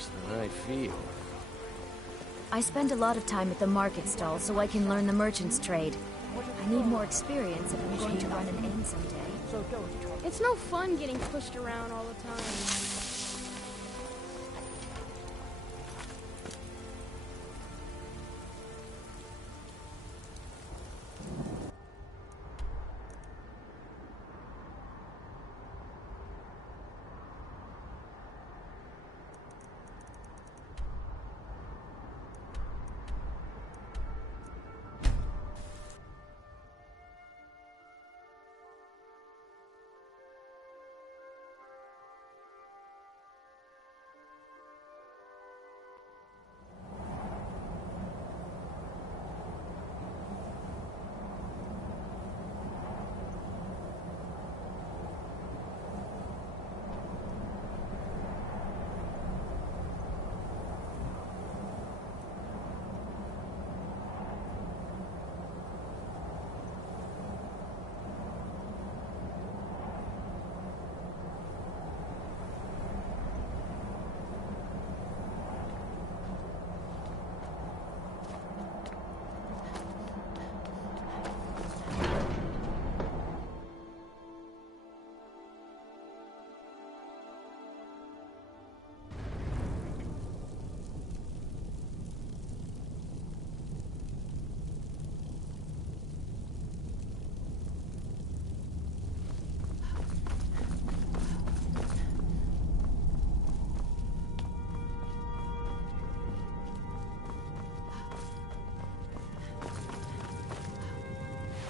worse than I feel. I spend a lot of time at the market stall so I can learn the merchant's trade. I need more experience if I'm going to run an inn someday. It's no fun getting pushed around all the time.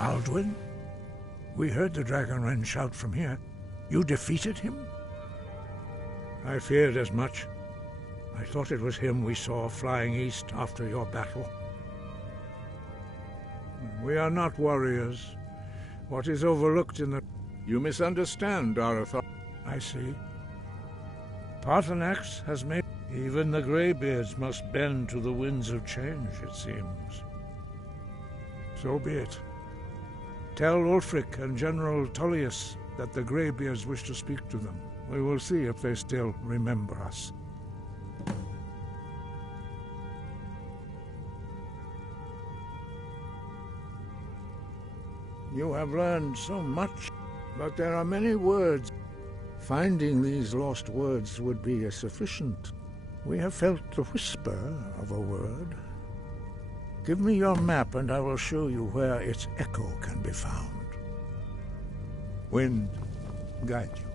Alduin? We heard the Dragonren shout from here. You defeated him? I feared as much. I thought it was him we saw flying east after your battle. We are not warriors. What is overlooked in the... You misunderstand, Arathar. I see. Paarthurnax has made... Even the Greybeards must bend to the winds of change, it seems. So be it. Tell Ulfric and General Tullius that the Greybeards wish to speak to them. We will see if they still remember us. You have learned so much, but there are many words. Finding these lost words would be sufficient. We have felt the whisper of a word. Give me your map and I will show you where its echo can be found. Wind, guide you.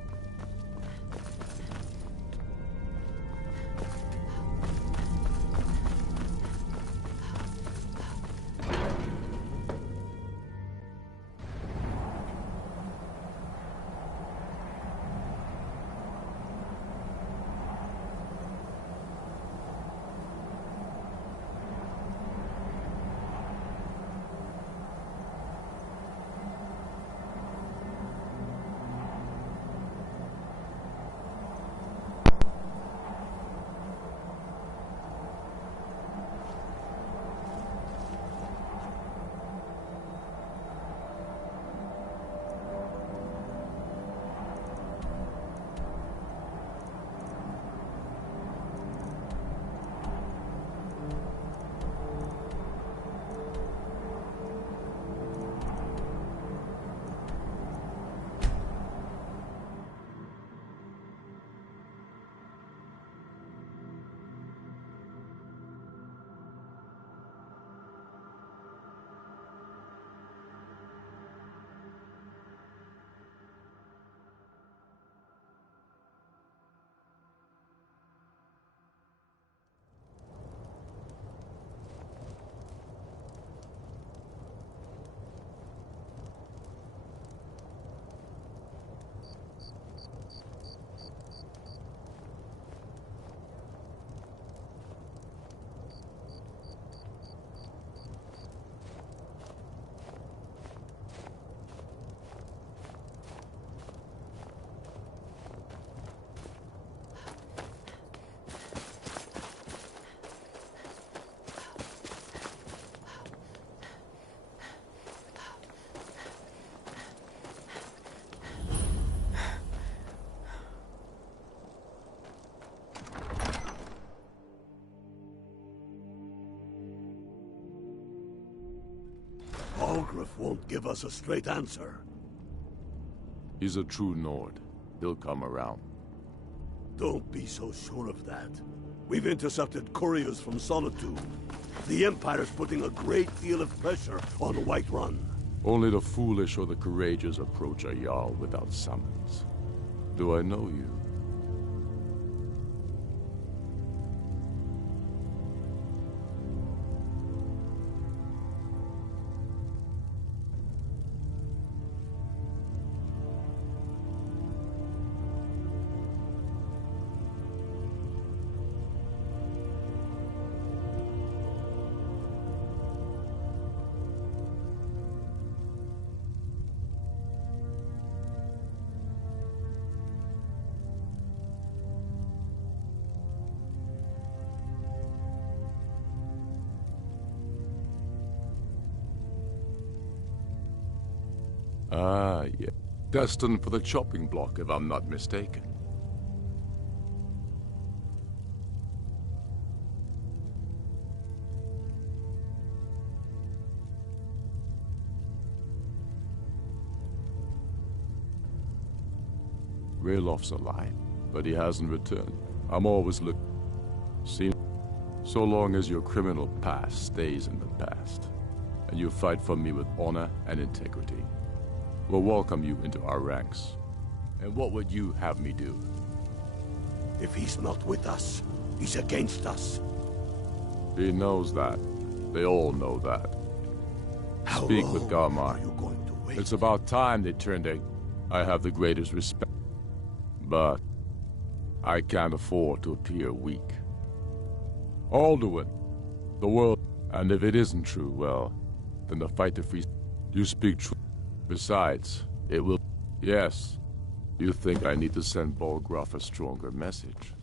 dwarf won't give us a straight answer. He's a true Nord. He'll come around. Don't be so sure of that. We've intercepted couriers from Solitude. The Empire's putting a great deal of pressure on Whiterun. Only the foolish or the courageous approach a Jarl without summons. Do I know you? Ah, yeah. Destined for the chopping block, if I'm not mistaken. Raylof's alive, but he hasn't returned. I'm always looking. See, so long as your criminal past stays in the past, and you fight for me with honor and integrity, we'll welcome you into our ranks. And what would you have me do? If he's not with us, he's against us. He knows that. They all know that. How Speak with long Garmar. are you going to wait? It's about time they turned their... I have the greatest respect. But I can't afford to appear weak. Alduin, the world... And if it isn't true, well, then the fight to free... You speak true. Besides, it will... Yes. You think I need to send Bolgraf a stronger message?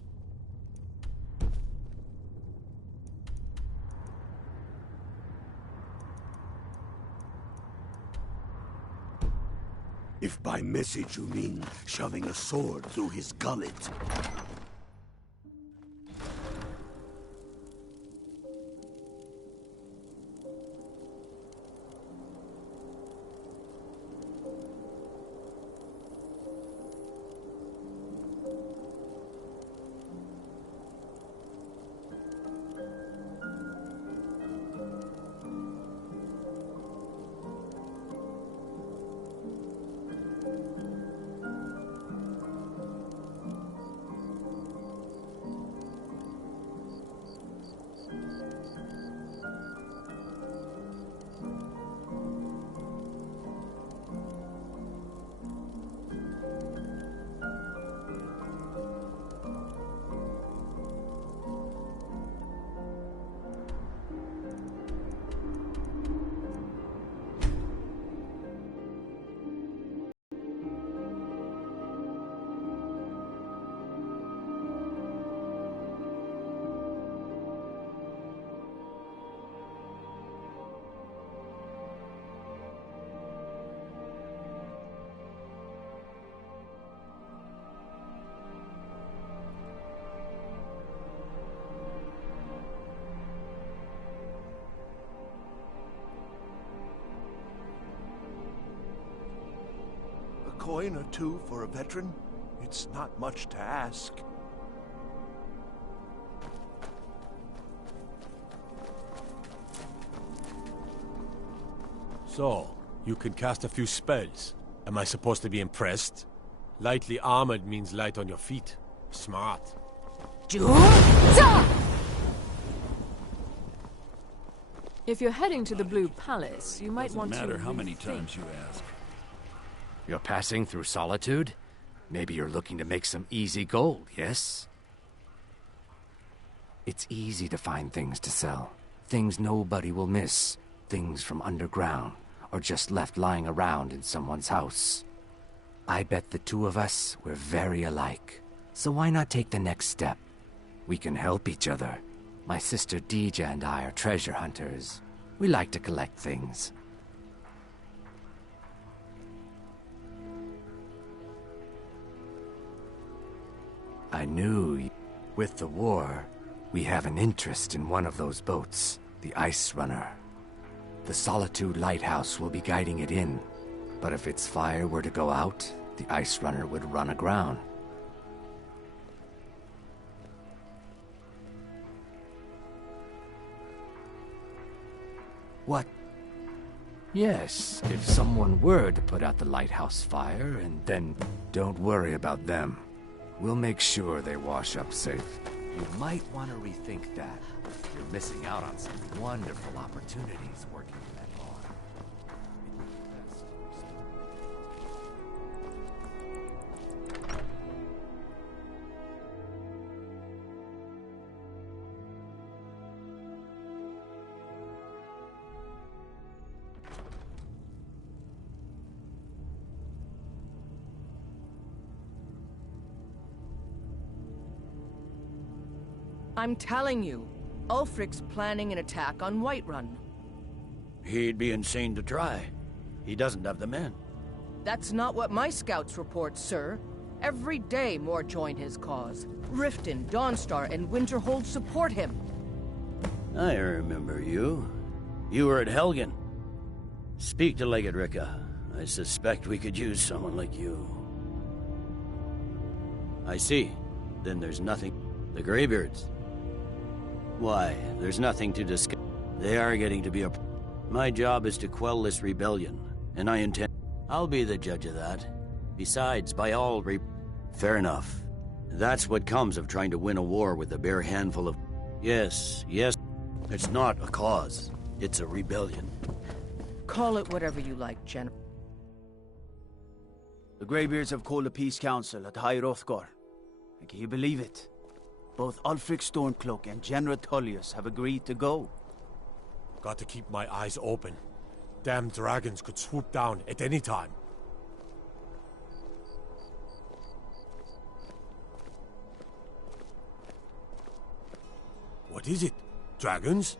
If by message you mean shoving a sword through his gullet. A coin or two for a veteran? It's not much to ask. So, you can cast a few spells. Am I supposed to be impressed? Lightly armored means light on your feet. Smart. If you're heading to the Blue Palace, you might want to... Doesn't matter how many times you ask. You're passing through Solitude? Maybe you're looking to make some easy gold, yes? It's easy to find things to sell. Things nobody will miss. Things from underground, or just left lying around in someone's house. I bet the two of us, we're very alike. So why not take the next step? We can help each other. My sister Deja and I are treasure hunters. We like to collect things. I knew with the war, we have an interest in one of those boats, the Ice Runner. The Solitude Lighthouse will be guiding it in. But if its fire were to go out, the ice runner would run aground. What? Yes, if someone were to put out the lighthouse fire, and then don't worry about them. We'll make sure they wash up safe. You might want to rethink that. You're missing out on some wonderful opportunities working in that bar. It would be best to I'm telling you, Ulfric's planning an attack on Whiterun. He'd be insane to try. He doesn't have the men. That's not what my scouts report, sir. Every day more join his cause. Riften, Dawnstar, and Winterhold support him. I remember you. You were at Helgen. Speak to Legate Ricka. I suspect we could use someone like you. I see. Then there's nothing. The Greybeards. Why, there's nothing to discuss. They are getting to be a... My job is to quell this rebellion, and I intend... I'll be the judge of that. Besides, by all Fair enough. That's what comes of trying to win a war with a bare handful of... Yes. It's not a cause. It's a rebellion. Call it whatever you like, General. The Greybeards have called a peace council at High Hrothgar. And can you believe it? Both Ulfric Stormcloak and General Tullius have agreed to go. Got to keep my eyes open. Damn dragons could swoop down at any time. What is it? Dragons?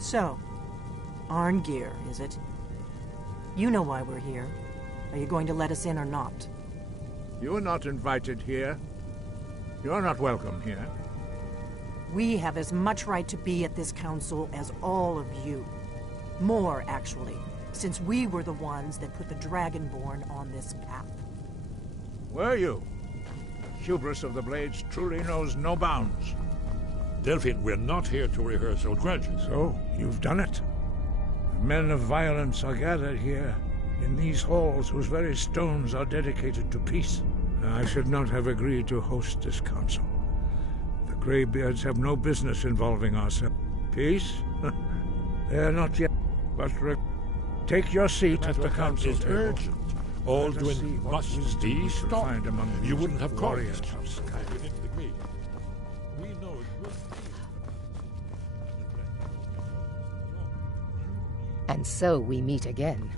So, Arngeir, is it? You know why we're here. Are you going to let us in or not? You're not invited here. You're not welcome here. We have as much right to be at this council as all of you. More, actually, since we were the ones that put the Dragonborn on this path. Were you? Hubris of the Blades truly knows no bounds. Delphine, we're not here to rehearse old grudges. So, you've done it. The men of violence are gathered here, in these halls whose very stones are dedicated to peace. I should not have agreed to host this council. The Greybeards have no business involving ourselves. Peace? They're not yet. But take your seat at the council table. Urgent. Alduin must be stopped. You wouldn't have called warriors this of Skyrim. We know it will And so we meet again.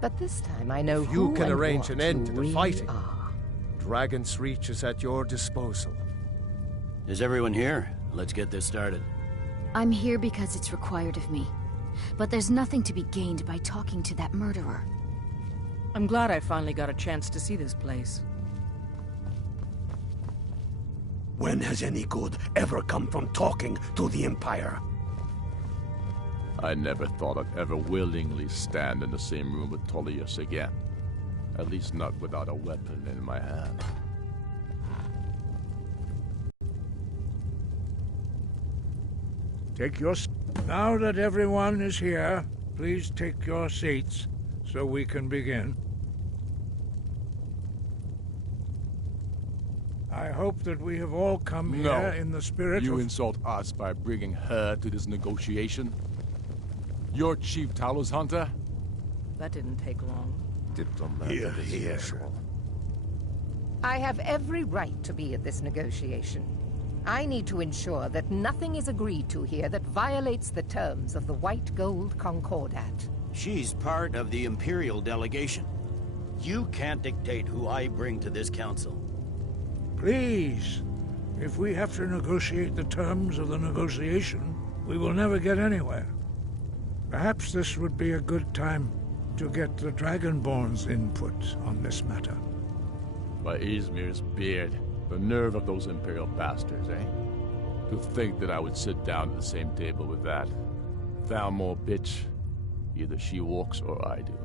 But this time I know You who can and arrange what an end you to the really fighting. are. Dragon's Reach is at your disposal. Is everyone here? Let's get this started. I'm here because it's required of me. But there's nothing to be gained by talking to that murderer. I'm glad I finally got a chance to see this place. When has any good ever come from talking to the Empire? I never thought I'd ever willingly stand in the same room with Tullius again. At least not without a weapon in my hand. Now that everyone is here, please take your seats so we can begin. I hope that we have all come here in the spirit You of... insult us by bringing her to this negotiation? You're Chief Talos Hunter? That didn't take long. Diplomatic as usual. I have every right to be at this negotiation. I need to ensure that nothing is agreed to here that violates the terms of the White Gold Concordat. She's part of the Imperial delegation. You can't dictate who I bring to this council. Please, if we have to negotiate the terms of the negotiation, we will never get anywhere. Perhaps this would be a good time to get the Dragonborn's input on this matter. By Izmir's beard, the nerve of those Imperial bastards, eh? To think that I would sit down at the same table with that Thalmor bitch. Either she walks or I do.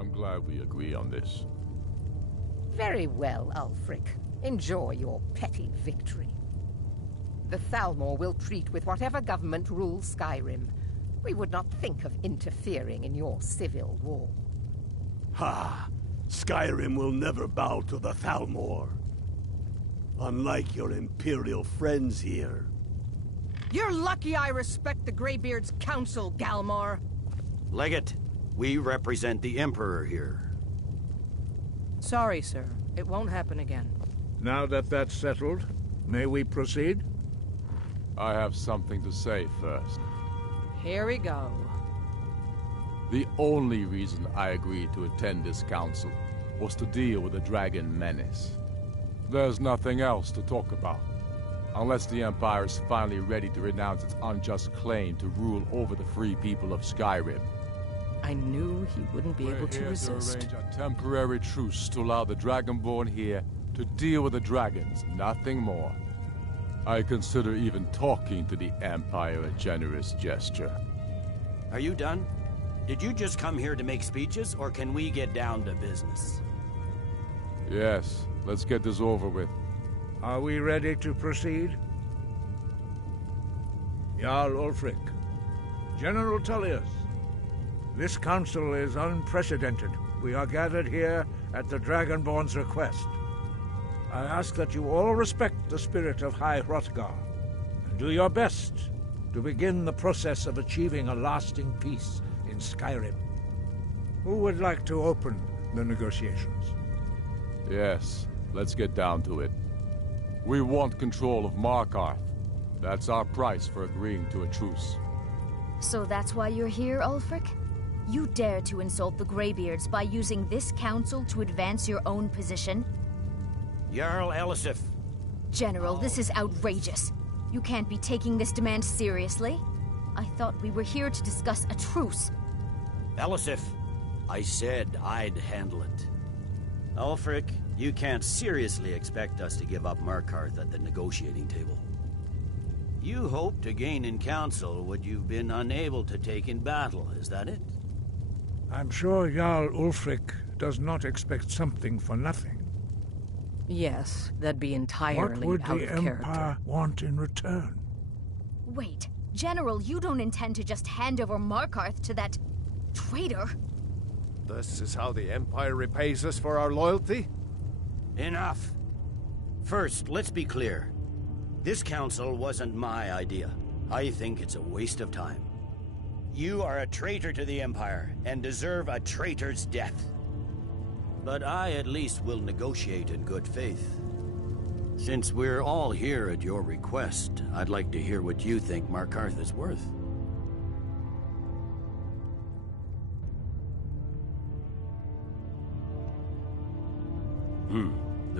I'm glad we agree on this. Very well, Ulfric. Enjoy your petty victory. The Thalmor will treat with whatever government rules Skyrim. We would not think of interfering in your civil war. Ha! Skyrim will never bow to the Thalmor. Unlike your Imperial friends here. You're lucky I respect the Greybeard's counsel, Galmar. Legate, we represent the Emperor here. Sorry, sir. It won't happen again. Now that that's settled, may we proceed? I have something to say first. Here we go. The only reason I agreed to attend this council was to deal with the dragon menace. There's nothing else to talk about, unless the Empire is finally ready to renounce its unjust claim to rule over the free people of Skyrim. I knew he wouldn't be able to resist. We're here to arrange a temporary truce to allow the Dragonborn here to deal with the dragons, nothing more. I consider even talking to the Empire a generous gesture. Are you done? Did you just come here to make speeches, or can we get down to business? Yes, let's get this over with. Are we ready to proceed? Jarl Ulfric, General Tullius, this council is unprecedented. We are gathered here at the Dragonborn's request. I ask that you all respect the spirit of High Hrothgar, and do your best to begin the process of achieving a lasting peace in Skyrim. Who would like to open the negotiations? Yes, let's get down to it. We want control of Markarth. That's our price for agreeing to a truce. So that's why you're here, Ulfric? You dare to insult the Greybeards by using this council to advance your own position? Jarl Elisif. General, this is outrageous. You can't be taking this demand seriously. I thought we were here to discuss a truce. Elisif, I said I'd handle it. Ulfric, you can't seriously expect us to give up Markarth at the negotiating table. You hoped to gain in council what you've been unable to take in battle, is that it? I'm sure Jarl Ulfric does not expect something for nothing. Yes, that'd be entirely What would out the of character. Empire want in return? Wait, General, you don't intend to just hand over Markarth to that traitor? This is how the Empire repays us for our loyalty? Enough. First, let's be clear. This council wasn't my idea. I think it's a waste of time. You are a traitor to the Empire, and deserve a traitor's death. But I at least will negotiate in good faith. Since we're all here at your request, I'd like to hear what you think Markarth is worth.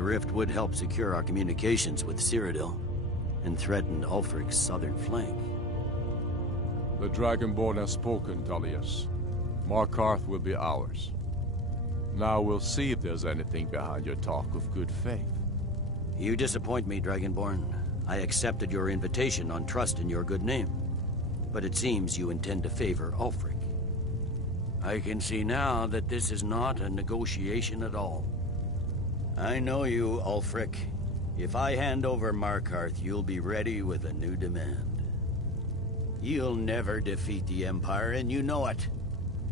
The rift would help secure our communications with Cyrodiil, and threaten Ulfric's southern flank. The Dragonborn has spoken, Tullius. Markarth will be ours. Now we'll see if there's anything behind your talk of good faith. You disappoint me, Dragonborn. I accepted your invitation on trust in your good name. But it seems you intend to favor Ulfric. I can see now that this is not a negotiation at all. I know you, Ulfric. If I hand over Markarth, you'll be ready with a new demand. You'll never defeat the Empire, and you know it.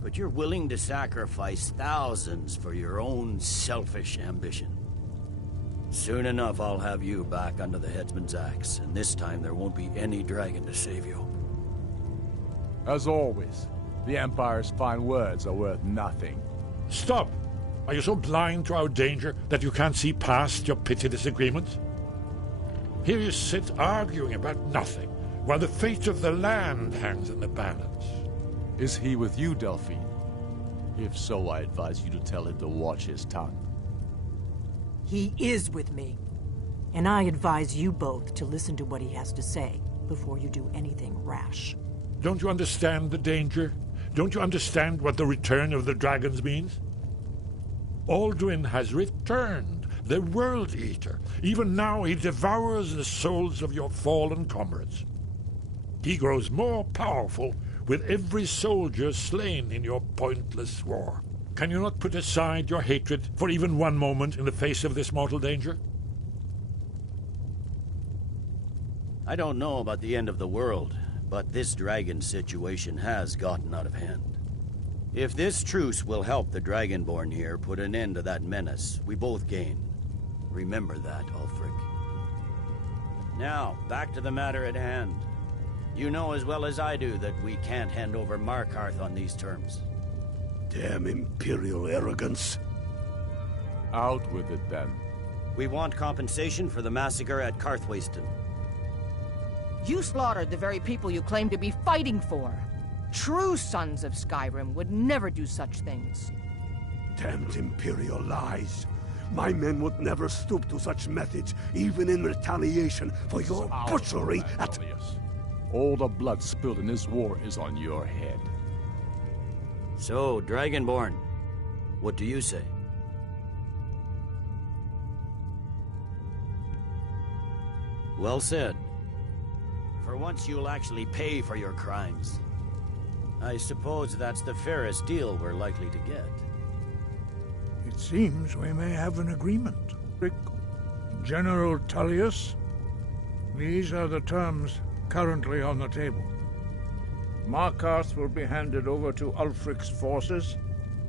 But you're willing to sacrifice thousands for your own selfish ambition. Soon enough, I'll have you back under the headsman's axe, and this time there won't be any dragon to save you. As always, the Empire's fine words are worth nothing. Stop! Are you so blind to our danger that you can't see past your petty disagreements? Here you sit arguing about nothing, while the fate of the land hangs in the balance. Is he with you, Delphine? If so, I advise you to tell him to watch his tongue. He is with me. And I advise you both to listen to what he has to say before you do anything rash. Don't you understand the danger? Don't you understand what the return of the dragons means? Alduin has returned, the World Eater. Even now he devours the souls of your fallen comrades. He grows more powerful with every soldier slain in your pointless war. Can you not put aside your hatred for even one moment in the face of this mortal danger? I don't know about the end of the world, but this dragon situation has gotten out of hand. If this truce will help the Dragonborn here put an end to that menace, we both gain. Remember that, Ulfric. Now, back to the matter at hand. You know as well as I do that we can't hand over Markarth on these terms. Damn Imperial arrogance. Out with it, then. We want compensation for the massacre at Karthwasten. You slaughtered the very people you claim to be fighting for. True sons of Skyrim would never do such things. Damned Imperial lies. My men would never stoop to such methods, even in retaliation for your butchery at... Tullius. All the blood spilled in this war is on your head. So, Dragonborn, what do you say? Well said. For once you'll actually pay for your crimes. I suppose that's the fairest deal we're likely to get. It seems we may have an agreement. General Tullius, these are the terms currently on the table. Markarth will be handed over to Ulfric's forces,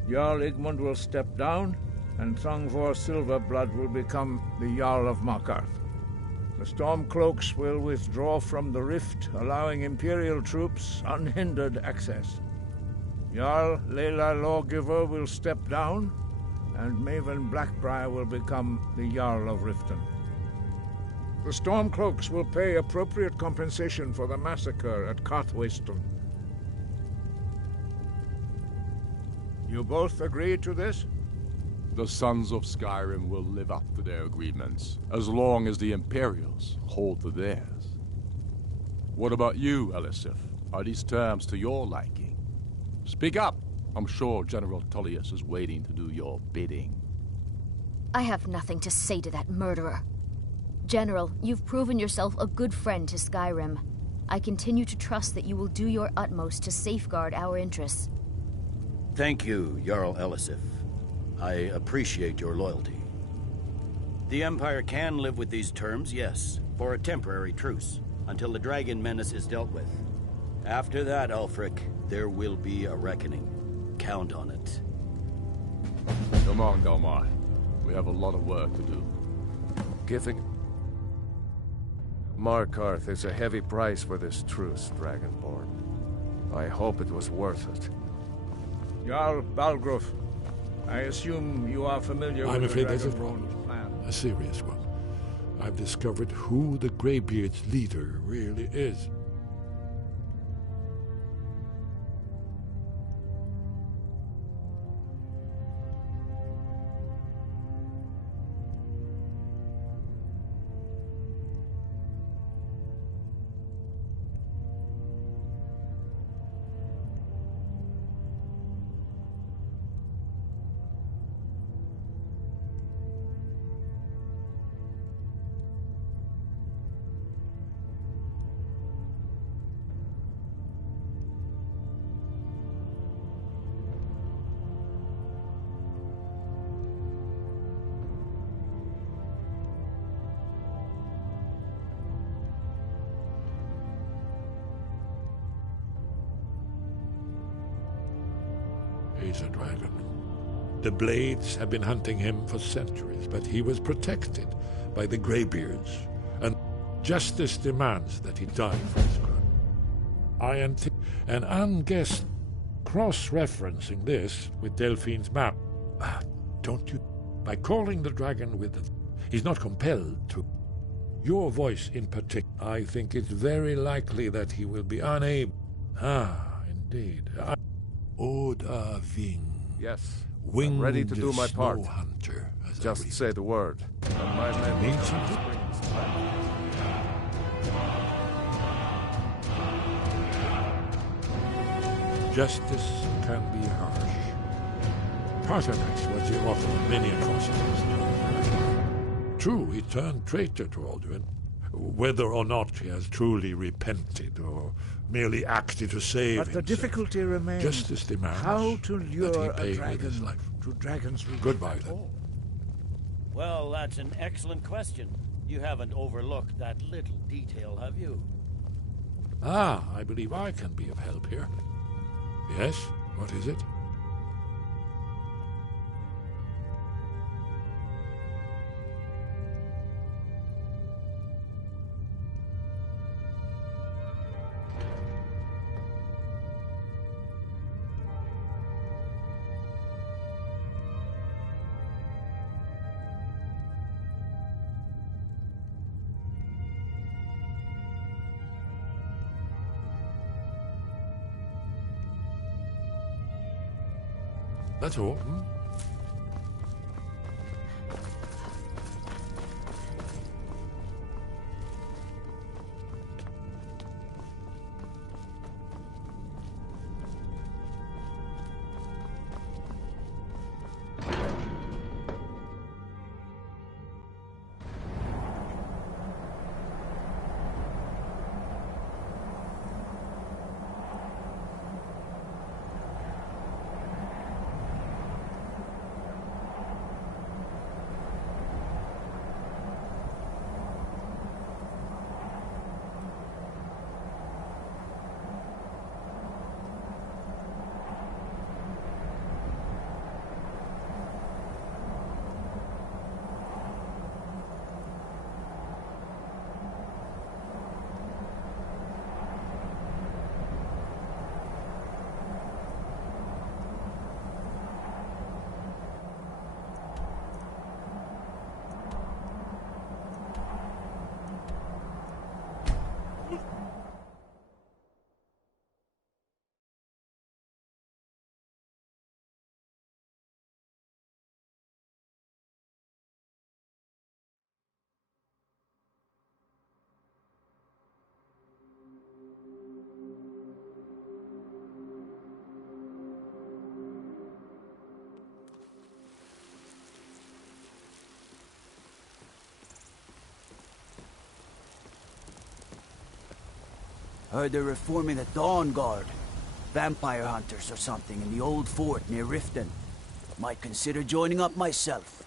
Jarl Igmund will step down, and Thongvor Silverblood will become the Jarl of Markarth. The Stormcloaks will withdraw from the rift, allowing Imperial troops unhindered access. Jarl Layla Lawgiver will step down, and Maven Blackbriar will become the Jarl of Riften. The Stormcloaks will pay appropriate compensation for the massacre at Karthwasten. You both agree to this? The Sons of Skyrim will live up to their agreements, as long as the Imperials hold to theirs. What about you, Elisif? Are these terms to your liking? Speak up! I'm sure General Tullius is waiting to do your bidding. I have nothing to say to that murderer. General, you've proven yourself a good friend to Skyrim. I continue to trust that you will do your utmost to safeguard our interests. Thank you, Jarl Elisif. I appreciate your loyalty. The Empire can live with these terms, yes, for a temporary truce, until the dragon menace is dealt with. After that, Ulfric, there will be a reckoning. Count on it. Come on, Dalmar. We have a lot of work to do. Githing... Markarth is a heavy price for this truce, Dragonborn. I hope it was worth it. Jarl Balgruf, I assume you are familiar with I'm afraid the there's a Dragonborn's plan. A serious one. I've discovered who the Greybeard's leader really is. He's a dragon. The Blades have been hunting him for centuries, but he was protected by the Greybeards, and justice demands that he die for his crime. And unguessed, cross-referencing this with Delphine's map. Don't you? By calling the dragon with the... He's not compelled to. Your voice in particular. I think it's very likely that he will be unable... indeed. Oda Ving. Yes, Winged I'm ready to do my part. Hunter, just say the word. My men mean something? Justice can be harsh. Paternax was the author of many atrocities. True, he turned traitor to Alduin. Whether or not he has truly repented or merely acted to save But himself. the difficulty remains Justice demands how to lure that he a pay with dragon his life. to Dragon's Reach. Goodbye, then. Well, that's an excellent question. You haven't overlooked that little detail, have you? I believe I can be of help here. Yes? What is it? That's all. Heard they're reforming the Dawn Guard. Vampire hunters or something in the old fort near Riften. Might consider joining up myself.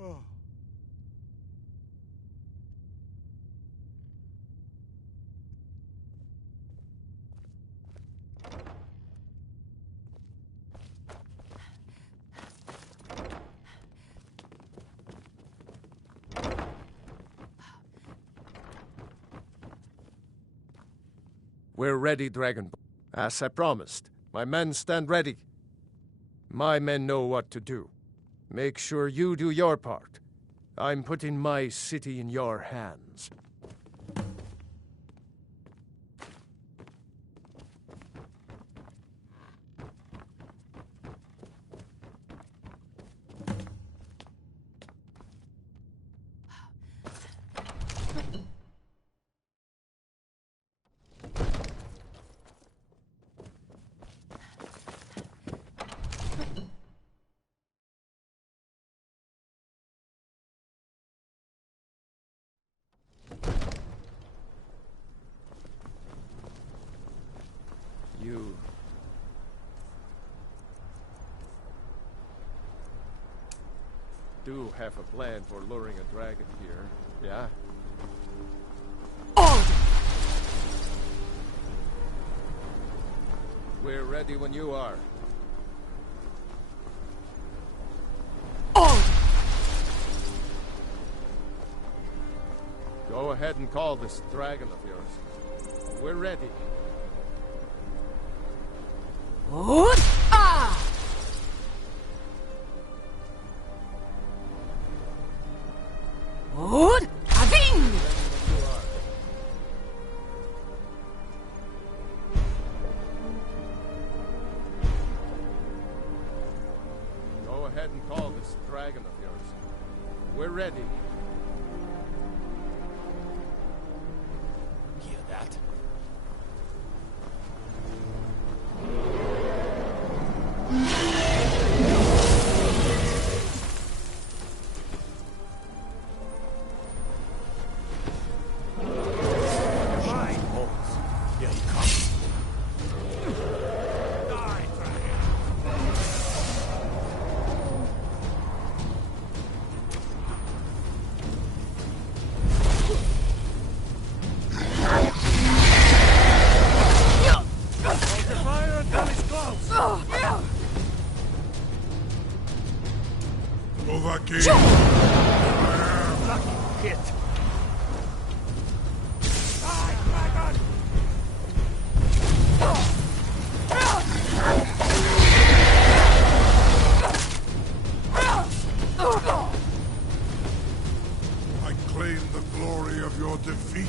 Oh. We're ready, Dragon. As I promised, my men stand ready. My men know what to do. Make sure you do your part. I'm putting my city in your hands. You do have a plan for luring a dragon here, yeah? We're ready when you are. Go ahead and call this dragon of yours. We're ready. Go ahead and call this dragon of yours. We're ready. Hear that? I claim the glory of your defeat.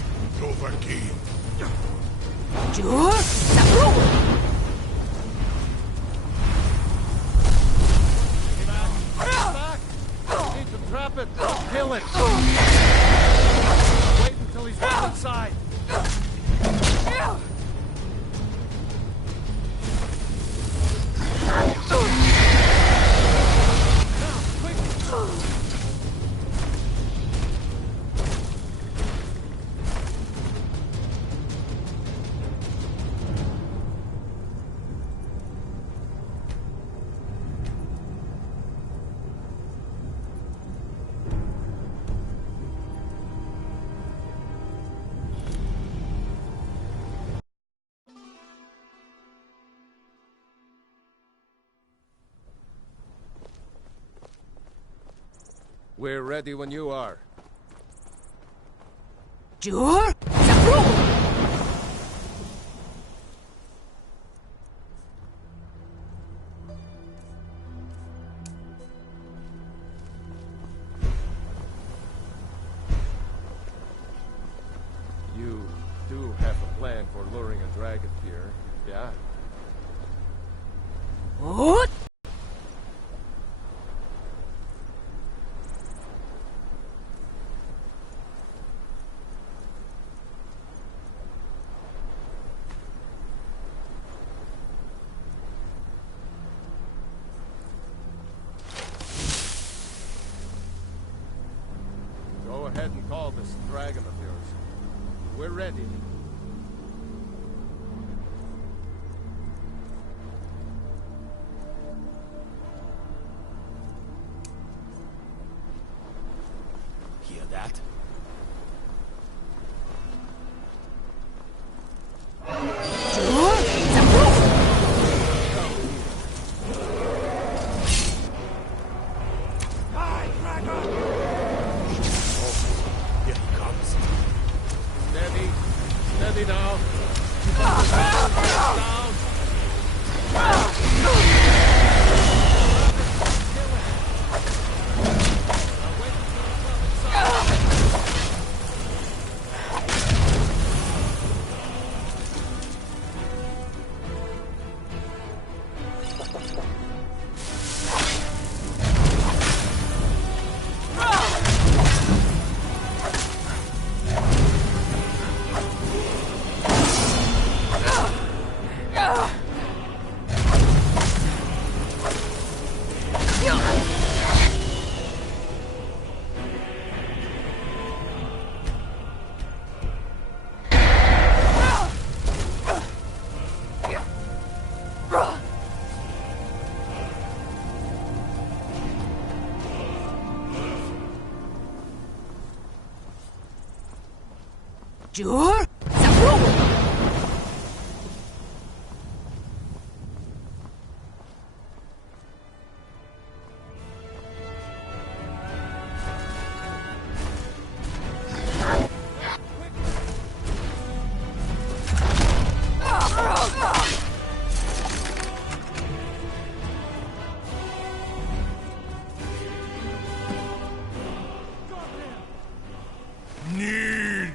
We're ready when you are. Jur? You do have a plan for luring a dragon here, yeah? What? Go ahead and call this dragon of yours. We're ready. Hear that? Here he comes. Steady. Steady now. Jur? Need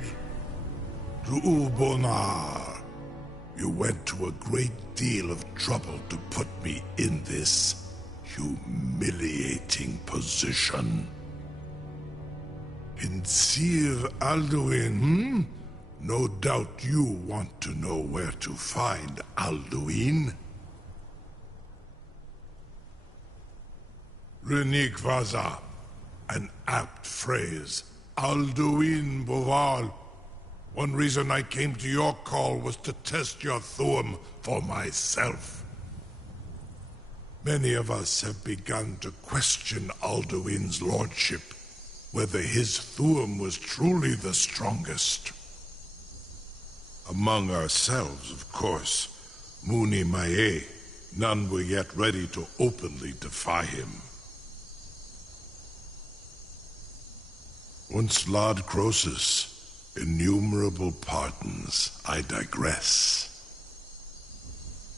to Ubonar. You went to a great deal of trouble to put me in this humiliating position. In Sir Alduin, No doubt you want to know where to find Alduin. Renik Vaza, an apt phrase. Alduin Boval. One reason I came to your call was to test your Thuum for myself. Many of us have begun to question Alduin's lordship, whether his Thuum was truly the strongest. Among ourselves, of course, Muni Mae, none were yet ready to openly defy him. Once Lord Croesus, innumerable pardons, I digress.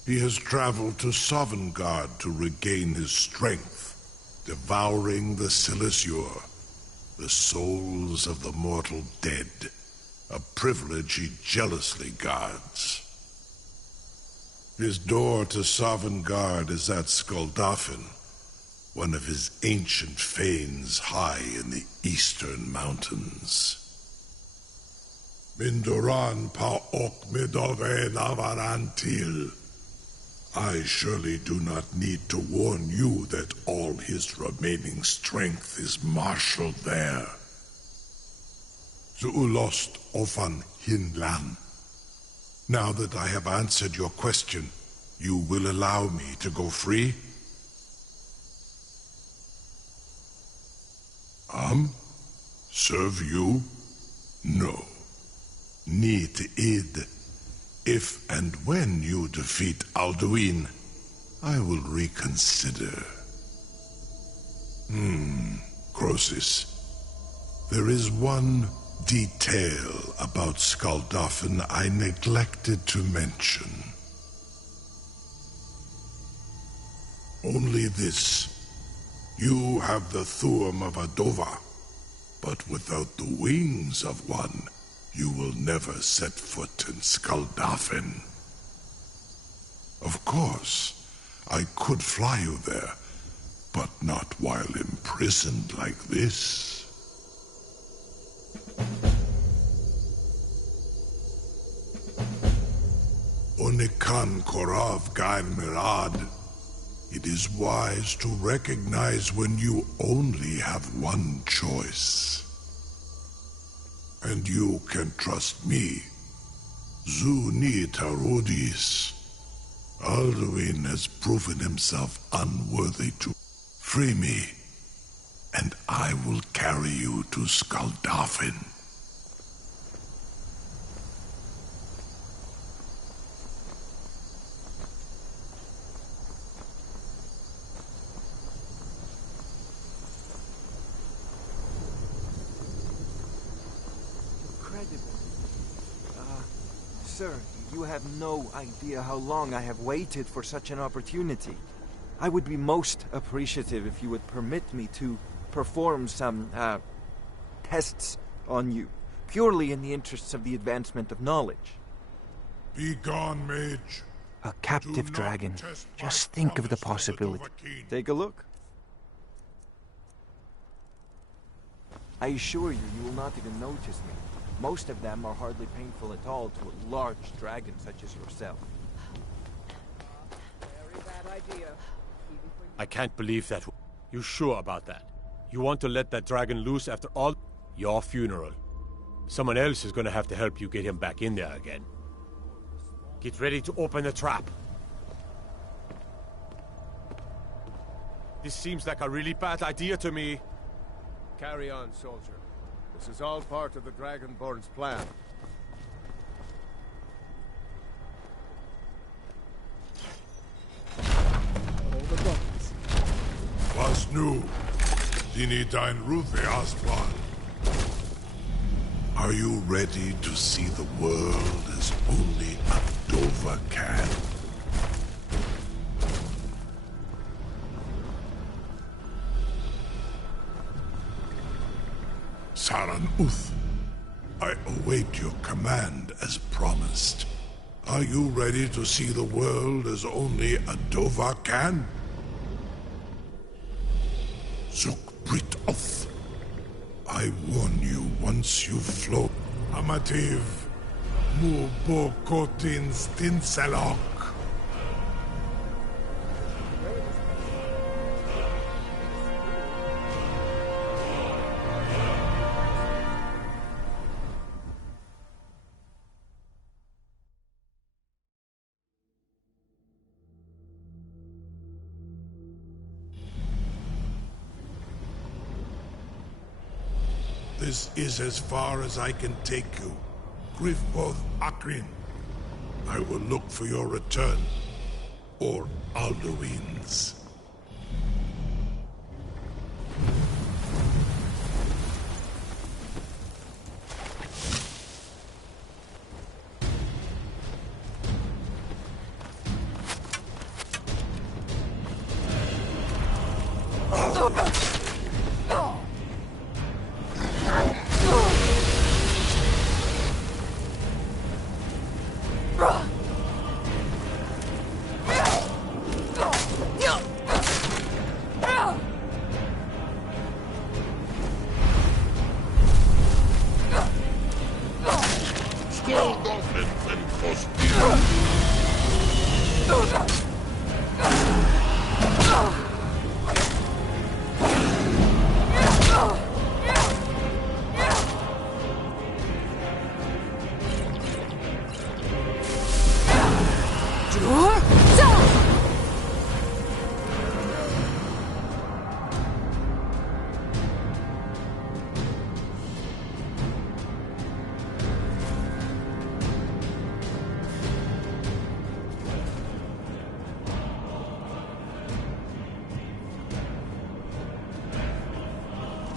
He has traveled to Sovngarde to regain his strength, devouring the Silesure, the souls of the mortal dead, a privilege he jealously guards. His door to Sovngarde is at Skuldafn, one of his ancient fanes high in the eastern mountains. Mindoran pa ok midove navarantil. I surely do not need to warn you that all his remaining strength is marshaled there. Zuulost ofan hinlan. Now that I have answered your question, you will allow me to go free? Serve you? No. Need id. If and when you defeat Alduin, I will reconsider. Croesus, there is one detail about Skaldafn I neglected to mention. Only this. You have the Thuum of Adova, but without the wings of one, you will never set foot in Skaldafn. Of course, I could fly you there, but not while imprisoned like this. Onikan Korav Gain Mirad. It is wise to recognize when you only have one choice. And you can trust me. Zuni Tarudis. Alduin has proven himself unworthy to free me, and I will carry you to Skaldafn. Sir, you have no idea how long I have waited for such an opportunity. I would be most appreciative if you would permit me to perform some, tests on you, purely in the interests of the advancement of knowledge. Be gone, mage. A captive dragon. Just think of the possibility. Take a look. I assure you, you will not even notice me. Most of them are hardly painful at all to a large dragon such as yourself. Very bad idea. I can't believe that. You sure about that? You want to let that dragon loose after all? Your funeral. Someone else is gonna have to help you get him back in there again. Get ready to open the trap. This seems like a really bad idea to me. Carry on, soldier. This is all part of the Dragonborn's plan. All the buttons. Was nu? Dini dein Rufe Astral. Are you ready to see the world as only Adova can? Saran Uth, I await your command as promised. Are you ready to see the world as only Adova can? Zuk Brit Oth, I warn you once you float. Amativ, Mu Bo Kotin Stinselok. This is as far as I can take you. Grifboth Akrin. I will look for your return. Or Alduin's.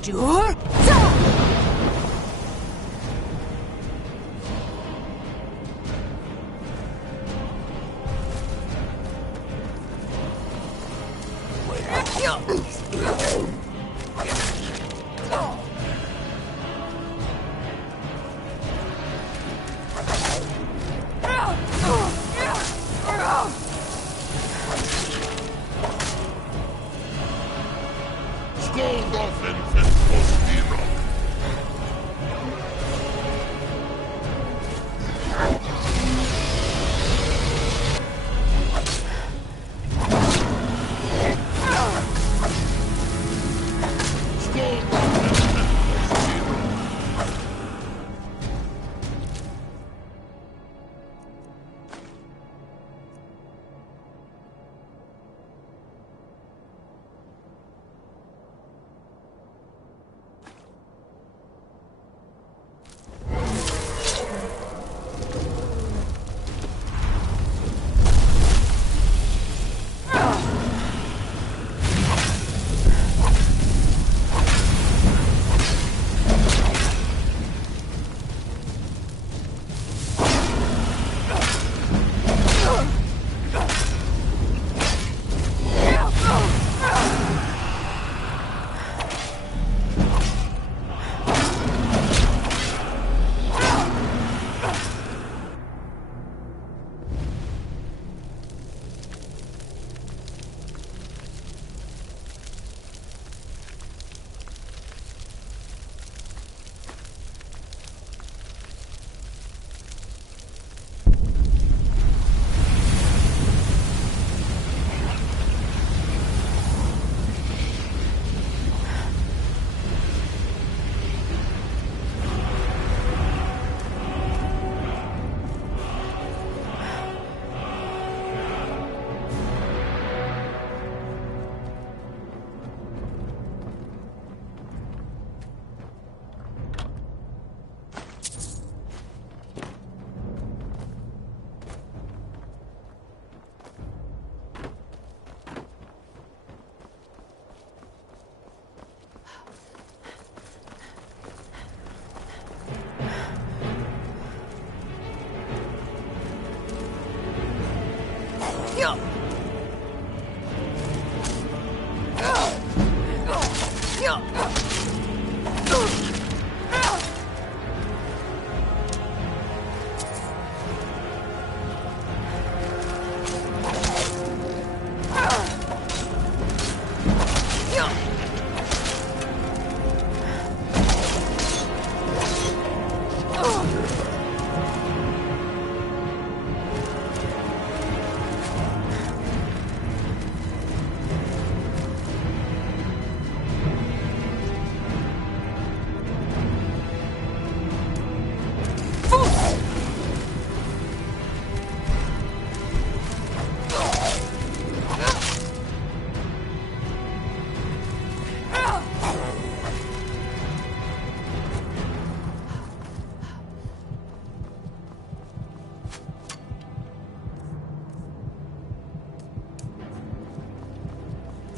Sure.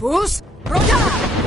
Fus, Roda!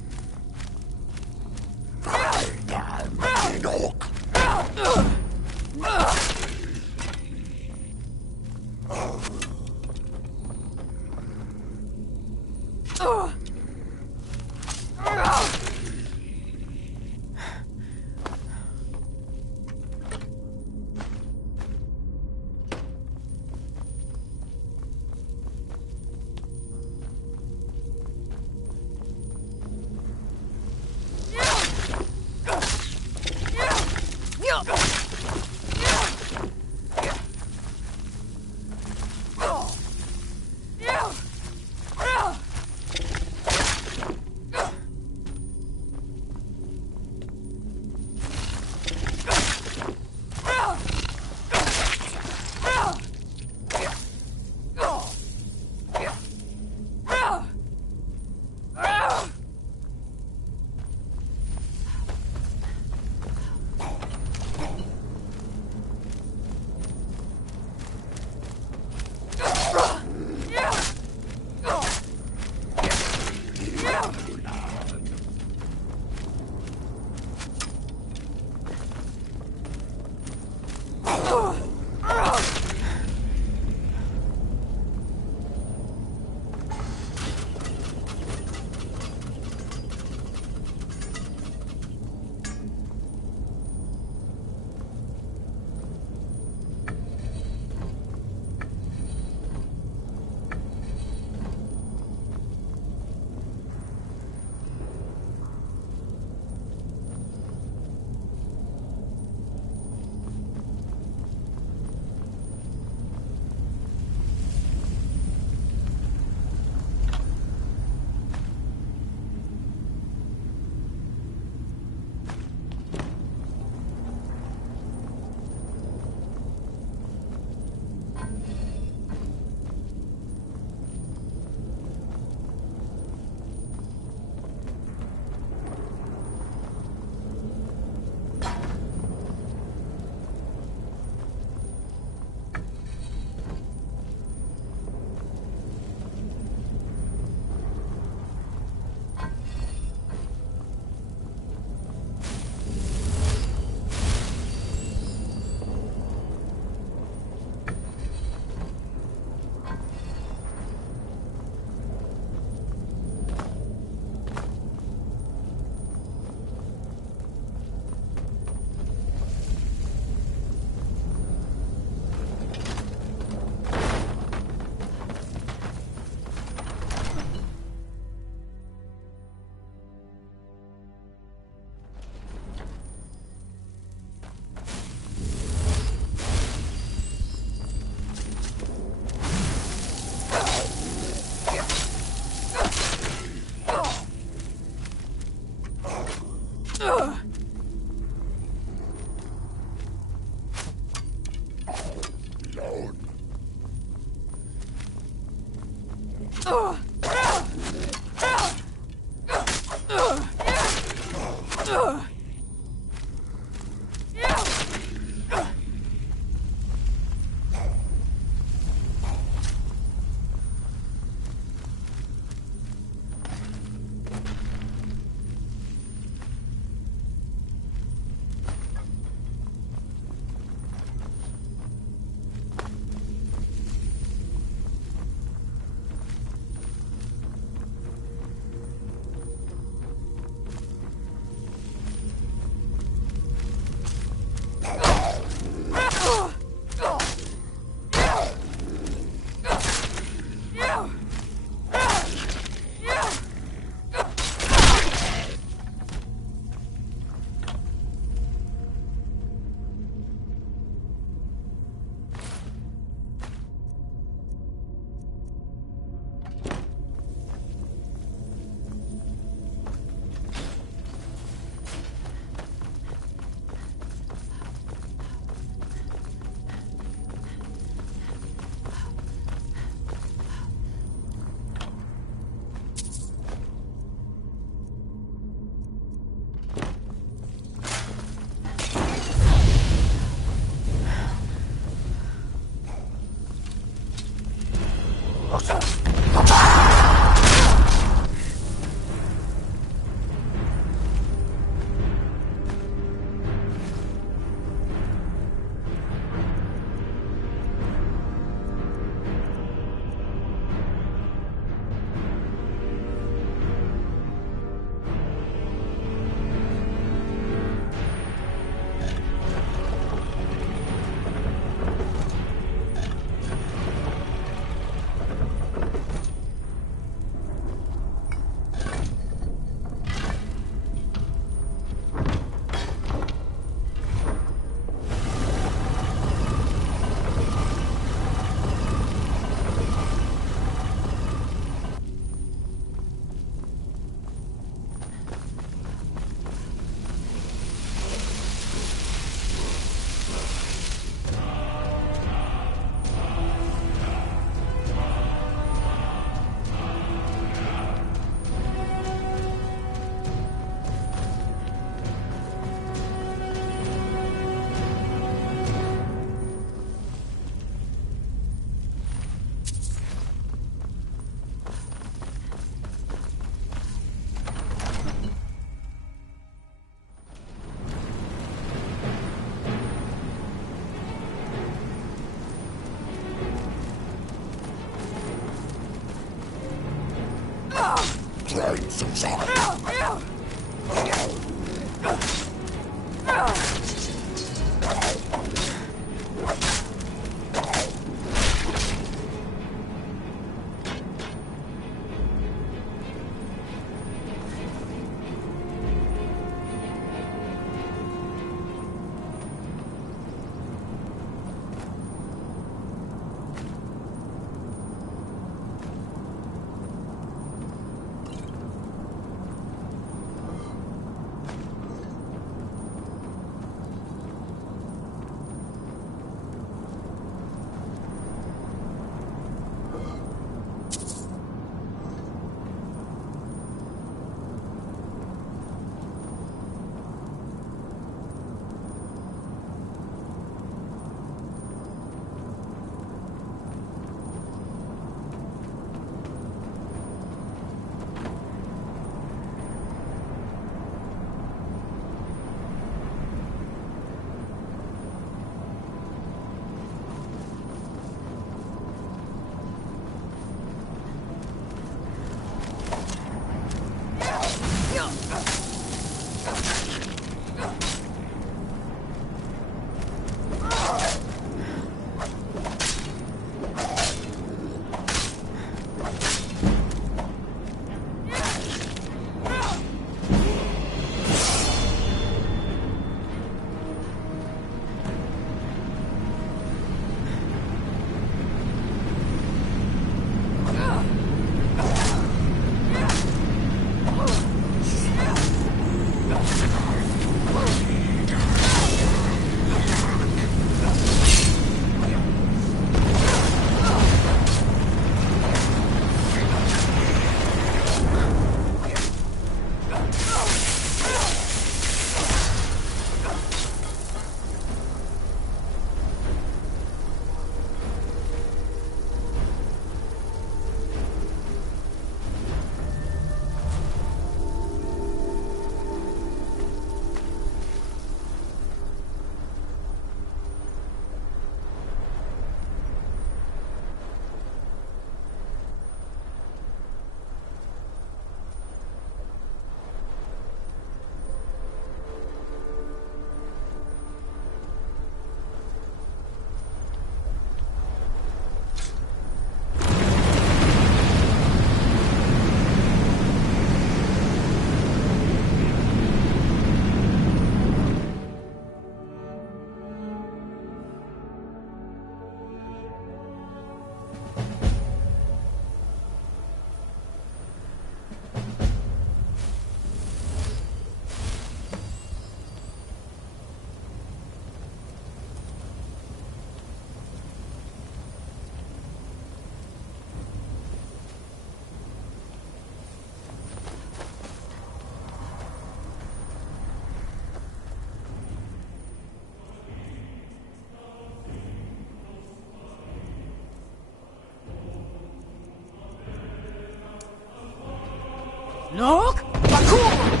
Look! Bakur!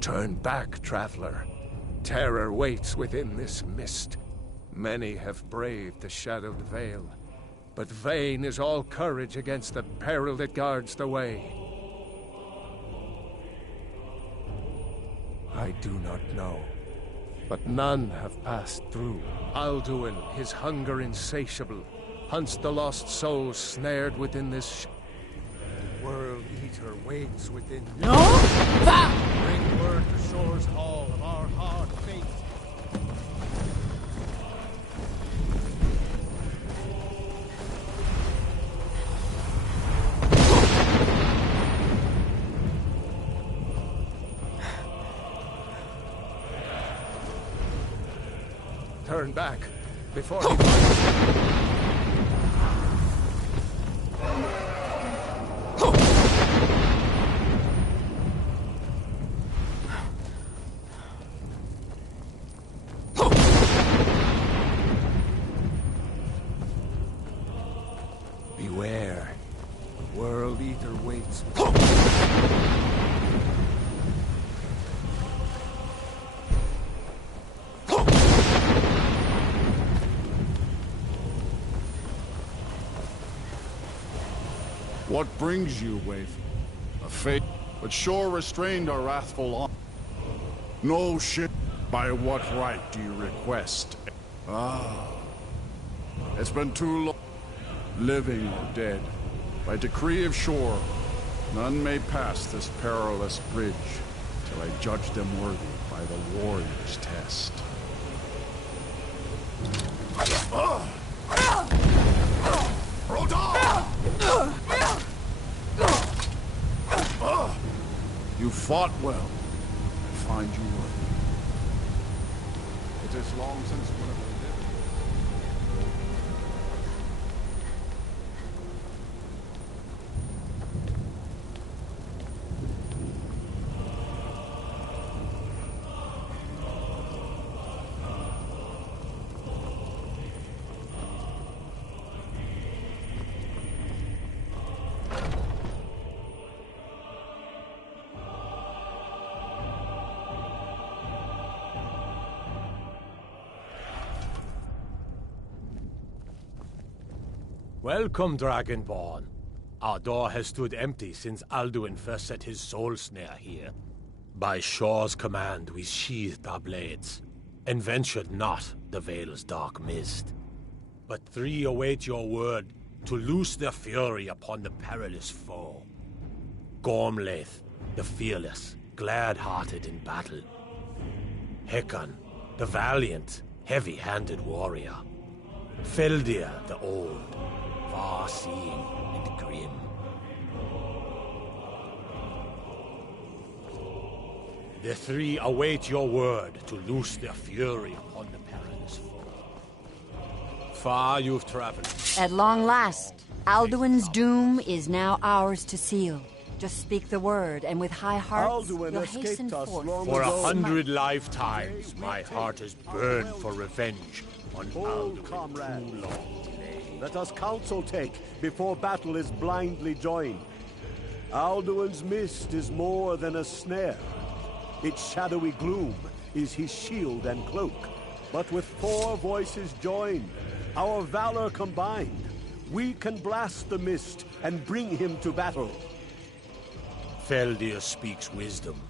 Turn back, traveler. Terror waits within this mist. Many have braved the shadowed veil, but vain is all courage against the peril that guards the way. I do not know, but none have passed through. Alduin, his hunger insatiable, hunts the lost souls snared within this the World Eater waits within. No! Bring word to Shore's Hall of our hard fate. Turn back before he Beware. The World Eater waits. What brings you, Waif? A fate, but sure restrained our wrathful on. No shit. By what right do you request? Ah. It's been too long. Living or dead. By decree of shore, none may pass this perilous bridge till I judge them worthy by the warrior's test. You fought well. I find you worthy. It is long since one of them lived. Welcome, Dragonborn. Our door has stood empty since Alduin first set his soul snare here. By Shaw's command, we sheathed our blades, and ventured not the Vale's dark mist. But three await your word to loose their fury upon the perilous foe. Gormlaith, the fearless, glad-hearted in battle. Hekon, the valiant, heavy-handed warrior. Feldir, the old, far-seeing and grim. The three await your word to loose their fury upon the perilous foe. Far you've traveled. At long last, Alduin's doom is now ours to seal. Just speak the word, and with high hearts, you'll hasten forth. For 100 lifetimes, my heart has burned for revenge on Alduin. Comrades, let us counsel take before battle is blindly joined. Alduin's mist is more than a snare. Its shadowy gloom is his shield and cloak. But with 4 voices joined, our valor combined, we can blast the mist and bring him to battle. Feldir speaks wisdom.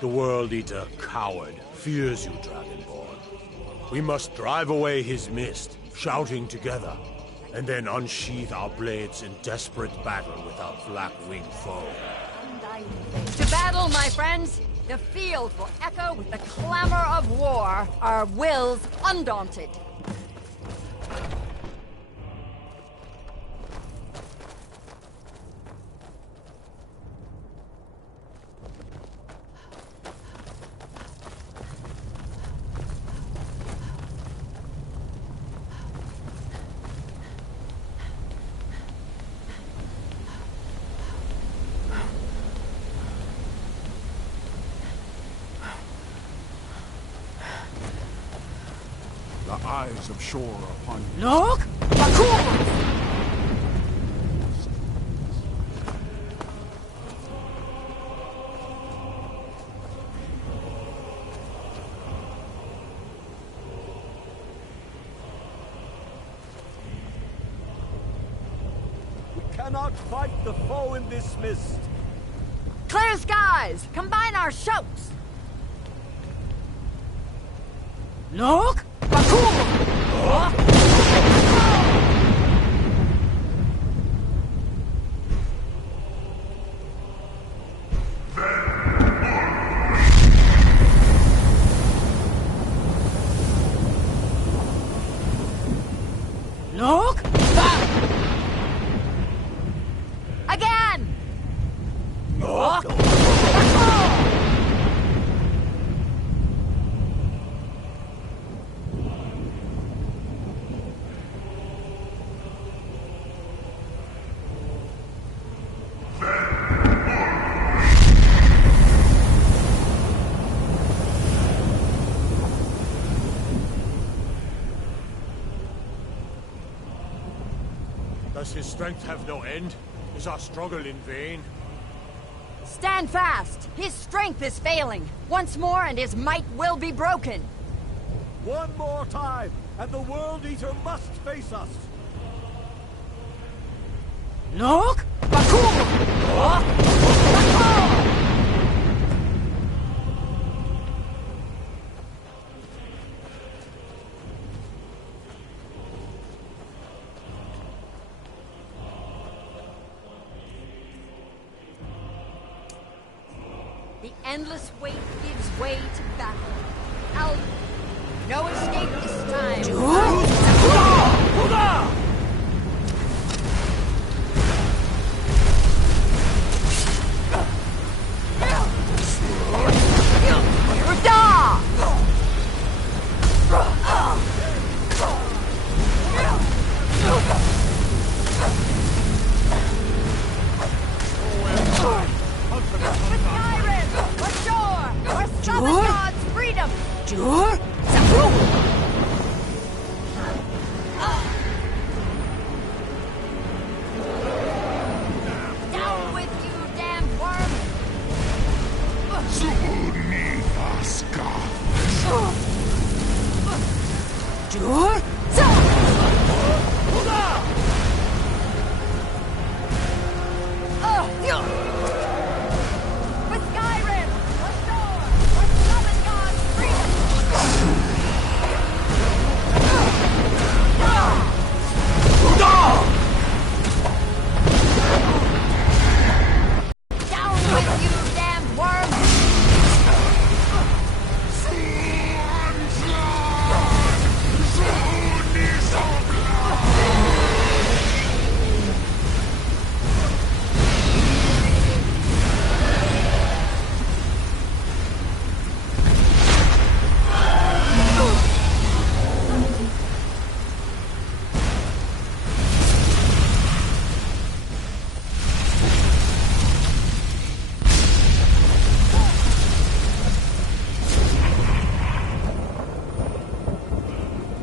The World Eater, coward, fears you, Dragonborn. We must drive away his mist, shouting together, and then unsheath our blades in desperate battle with our black-winged foe. To battle, my friends! The field will echo with the clamor of war, our wills undaunted. The eyes of shore are upon you. Look! We cannot fight the foe in this mist. Clear skies! Combine our shouts! Look! Look! Again! Look! Does his strength have no end? Is our struggle in vain? Stand fast! His strength is failing. Once more and his might will be broken. One more time, and the World Eater must face us. Look! The endless wait gives way to battle. No escape this time.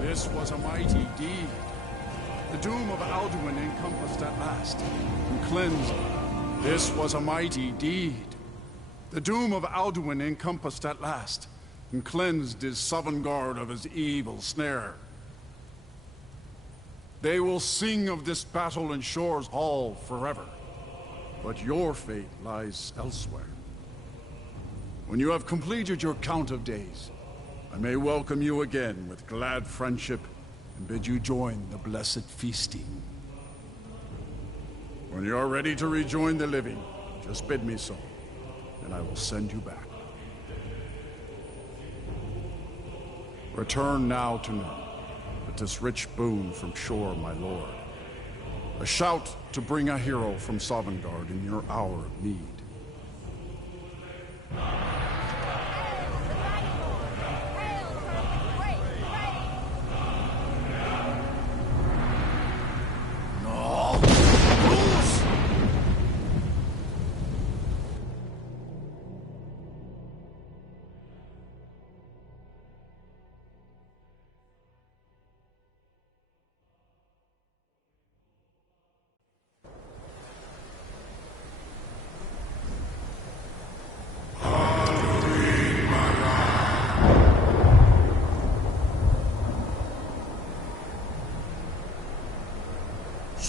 This was a mighty deed. The doom of Alduin encompassed at last and cleansed. This was a mighty deed. The doom of Alduin encompassed at last and cleansed his Sovngarde of his evil snare. They will sing of this battle in Shore's Hall forever, but your fate lies elsewhere. When you have completed your count of days, I may welcome you again with glad friendship and bid you join the blessed feasting. When you are ready to rejoin the living, just bid me so, and I will send you back. Return now to me with this rich boon from Shore, my lord. A shout to bring a hero from Sovngarde in your hour of need.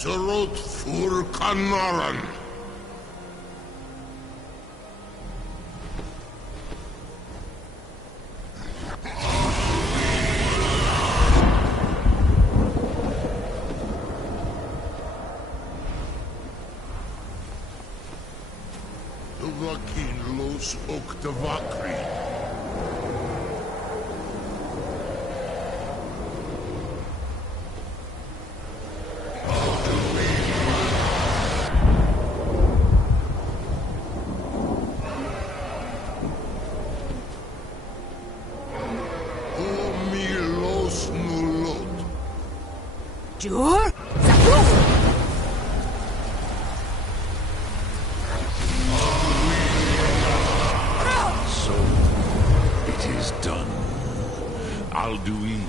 Serot fur Kanaran. Duvakin los Oktavakri. So, it is done. Alduin,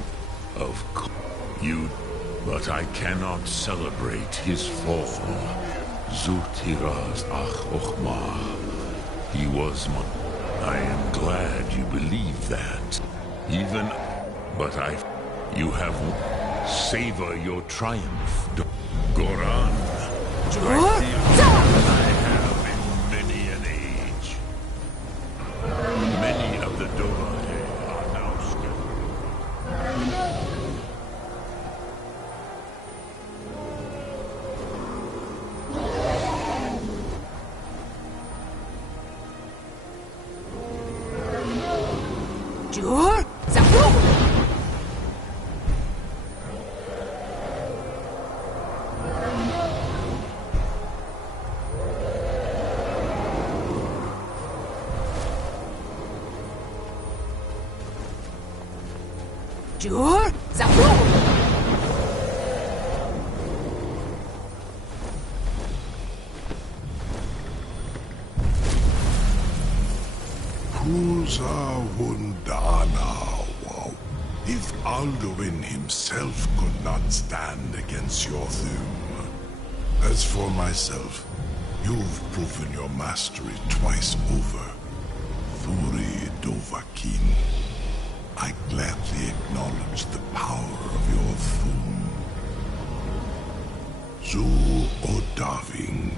of course, you, but I cannot celebrate his fall. Zutiraz ach ochma. He was my... I am glad you believe that. Even... But you have... Savor your triumph. Goran. Jur Zafu! Jur Zafu! Kuza Wundana, wow. If Alduin himself could not stand against your Thum. As for myself, you've proven your mastery twice over. Thuri Dovahkiin. I gladly acknowledge the power of your Thum. Zu Odaving.